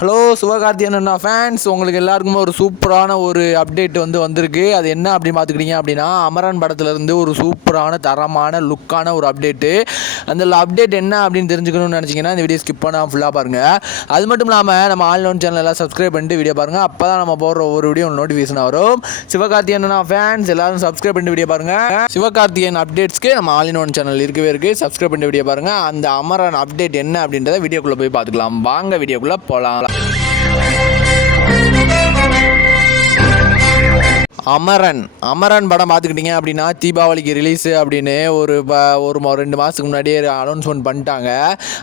Hello Sivakarthikeyan அண்ணா fans உங்களுக்கு எல்லாருக்குமே ஒரு சூப்பரான ஒரு அப்டேட் வந்து வந்திருக்கு. அது என்ன அப்படின்னு பார்த்துக்கிட்டீங்க அப்படின்னா அமரன் படத்துலேருந்து ஒரு சூப்பரான தரமான லுக்கான ஒரு அப்டேட்டு அந்த அப்டேட் என்ன அப்படின்னு தெரிஞ்சுக்கணும்னு நினச்சிங்கன்னா இந்த வீடியோ ஸ்கிப் பண்ணால் ஃபுல்லாக பாருங்கள் அது மட்டும் இல்லாமல் நம்ம ஆன்லைன் சேனல் எல்லாம் சப்ஸ்கிரைப் பண்ணிட்டு வீடியோ பாருங்கள் அப்போ தான் நம்ம போடுற ஒவ்வொரு வீடியோ நோட்டிஃபிகேஷன் வரும். சிவகார்த்தியன் அண்ணா ஃபேன்ஸ் எல்லாரும் சப்ஸ்கிரைப் பண்ணிட்டு வீடியோ பாருங்கள் சிவகார்த்தியன் அப்டேட்ஸ்க்கு நம்ம ஆல் ஒன் சேனல் இருக்கவே இருக்குது சப்ஸ்கிரைப் பண்ணிட்டு வீடியோ பாருங்கள் அந்த அமரன் அப்டேட் என்ன அப்படின்றத வீடியோக்குள்ளே போய் பார்த்துக்கலாம். வாங்க வீடியோக்குள்ளே போகலாம் Bye. அமரன். அமரன் படம் பார்த்துக்கிட்டிங்க அப்படின்னா தீபாவளிக்கு ரிலீஸு அப்படின்னு ஒரு ஒரு ரெண்டு மாதத்துக்கு முன்னாடியே அனௌன்ஸ்மெண்ட் பண்ணிட்டாங்க.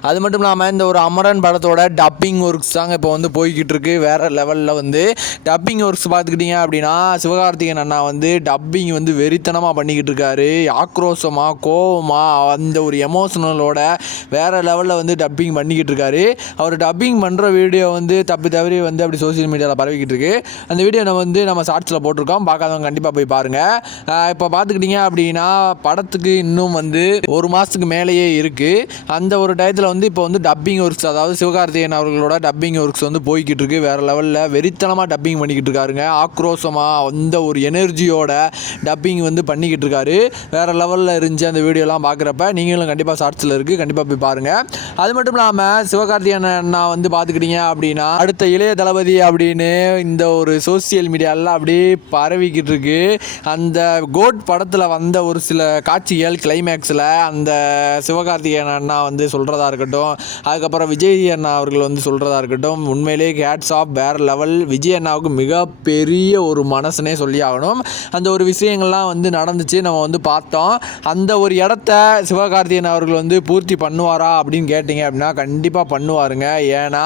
அது மட்டும் இல்லாமல் இந்த ஒரு அமரன் படத்தோட டப்பிங் ஒர்க்ஸ் தாங்க இப்போ வந்து போய்கிட்டு இருக்கு வேறு லெவலில் வந்து டப்பிங் ஒர்க்ஸ் பார்த்துக்கிட்டிங்க அப்படின்னா சிவகார்த்திகேயன் அண்ணா வந்து டப்பிங் வந்து வெறித்தனமாக பண்ணிக்கிட்டு இருக்காரு ஆக்ரோஷமாக கோவமாக அந்த ஒரு எமோஷனலோட வேறு லெவலில் வந்து டப்பிங் பண்ணிக்கிட்டு இருக்காரு அவர் டப்பிங் பண்ணுற வீடியோ வந்து தப்பி தவறி வந்து அப்படி சோஷியல் மீடியாவில் பரவிக்கிட்டு இருக்கு அந்த வீடியோ நம்ம வந்து நம்ம ஷார்ட்ஸில் போட்டிருக்கோம். பார்க்காதவங்க கண்டிப்பாக போய் பாருங்கள் இப்போ பார்த்துக்கிட்டிங்க அப்படின்னா படத்துக்கு இன்னும் வந்து ஒரு மாதத்துக்கு மேலேயே இருக்குது அந்த ஒரு டயத்தில் வந்து இப்போ வந்து டப்பிங் ஒர்க்ஸ் அதாவது சிவகார்த்திகேயன் அவர்களோட டப்பிங் ஒர்க்ஸ் வந்து போய்கிட்டு இருக்கு. வேறு லெவலில் வெறித்தனமாக டப்பிங் பண்ணிக்கிட்டு இருக்காருங்க. ஆக்ரோஷமாக அந்த ஒரு எனர்ஜியோட டப்பிங் வந்து பண்ணிக்கிட்டு இருக்காரு. வேறு லெவலில் இருந்துச்சு அந்த வீடியோலாம் பார்க்குறப்ப நீங்களும் கண்டிப்பாக ஷார்ட்ஸில் இருக்குது கண்டிப்பாக போய் பாருங்கள் அது மட்டும் இல்லாமல் சிவகார்த்திகேயன் அண்ணா வந்து பார்த்துக்கிட்டீங்க அப்படின்னா அடுத்த இளைய தளபதி அப்படின்னு இந்த ஒரு சோசியல் மீடியாலாம் அப்படியே பரவிக்கிட்டு இருக்கு அந்த கோட் படத்தில் வந்த ஒரு சில காட்சிகள் கிளைமேக்ஸில் அந்த சிவகார்த்திகேயன் அண்ணா வந்து சொல்கிறதா இருக்கட்டும் அதுக்கப்புறம் விஜய் அண்ணா அவர்கள் வந்து சொல்கிறதா இருக்கட்டும் உண்மையிலே ஹேட்ஸ் ஆஃப் வேறு லெவல் விஜய் அண்ணாவுக்கு மிகப்பெரிய ஒரு மனசுனே சொல்லி ஆகணும். அந்த ஒரு விஷயங்கள்லாம் வந்து நடந்துச்சு நம்ம வந்து பார்த்தோம். அந்த ஒரு இடத்த சிவகார்த்திகேயன் அவர்கள் வந்து பூர்த்தி பண்ணுவாரா அப்படின்னு கேட்டிங்க அப்படின்னா கண்டிப்பாக பண்ணுவாருங்க. ஏன்னா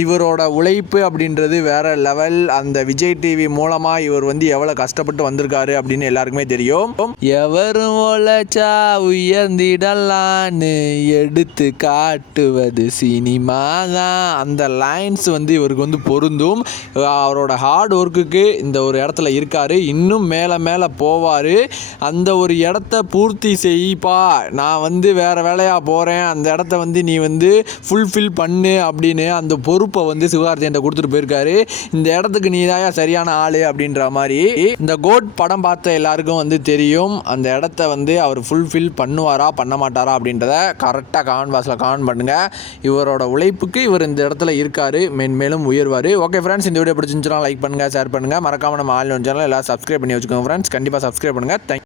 இவரோட உழைப்பு அப்படின்றது வேறு லெவல் அந்த விஜய் டிவி மூலமாக இவர் வந்து எவ்வளோ கஷ்டப்பட்டு வந்திருக்காரு அப்படின்னு எல்லாருக்குமே தெரியும். எவரும் உழைச்சா உயர்ந்திடலான்னு எடுத்து காட்டுவது சினிமா தான் அந்த லைன்ஸ் வந்து இவருக்கு வந்து பொருந்தும். அவரோட ஹார்ட் ஒர்க்குக்கு இந்த ஒரு இடத்துல இருக்காரு. இன்னும் மேலே மேலே போவார். அந்த ஒரு இடத்த பூர்த்தி செய்ப்பா. நான் வந்து வேறு வேலையாக போகிறேன் அந்த இடத்த வந்து நீ வந்து ஃபுல்ஃபில் பண்ணு அப்படின்னு அந்த பொறுப்பை வந்து சிவகார்த்தியன்ட்ட கொடுத்துட்டு போயிருக்காரு. இந்த இடத்துக்கு நீ தான் சரியான ஆள் அப்படின்ற மாதிரி இந்த கோட் படம் பார்த்த எல்லாருக்கும் வந்து தெரியும். அந்த இடத்த வந்து அவர் ஃபுல்ஃபில் பண்ணுவாரா பண்ண மாட்டாரா அப்படின்றத கரெக்டாக கான்வாஸில் கான் பண்ணுங்க. பண்ணுங்கள் இவரோட உழைப்புக்கு இவர் இந்த இடத்துல இருக்காரு மென்மேலும் உயர்வார். ஓகே ஃப்ரெண்ட்ஸ் இந்த வீடியோ பிடிச்சிருந்துச்சுன்னா லைக் பண்ணுங்கள் ஷேர் பண்ணுங்கள் மறக்காமல் நம்ம ஆன்லைன் சேனல் எல்லாம் சப்ஸ்கிரைப் பண்ணி வச்சுக்கோங்க ஃப்ரெண்ட்ஸ் கண்டிப்பாக சப்ஸ்கிரைப் பண்ணுங்கள் தேங்க்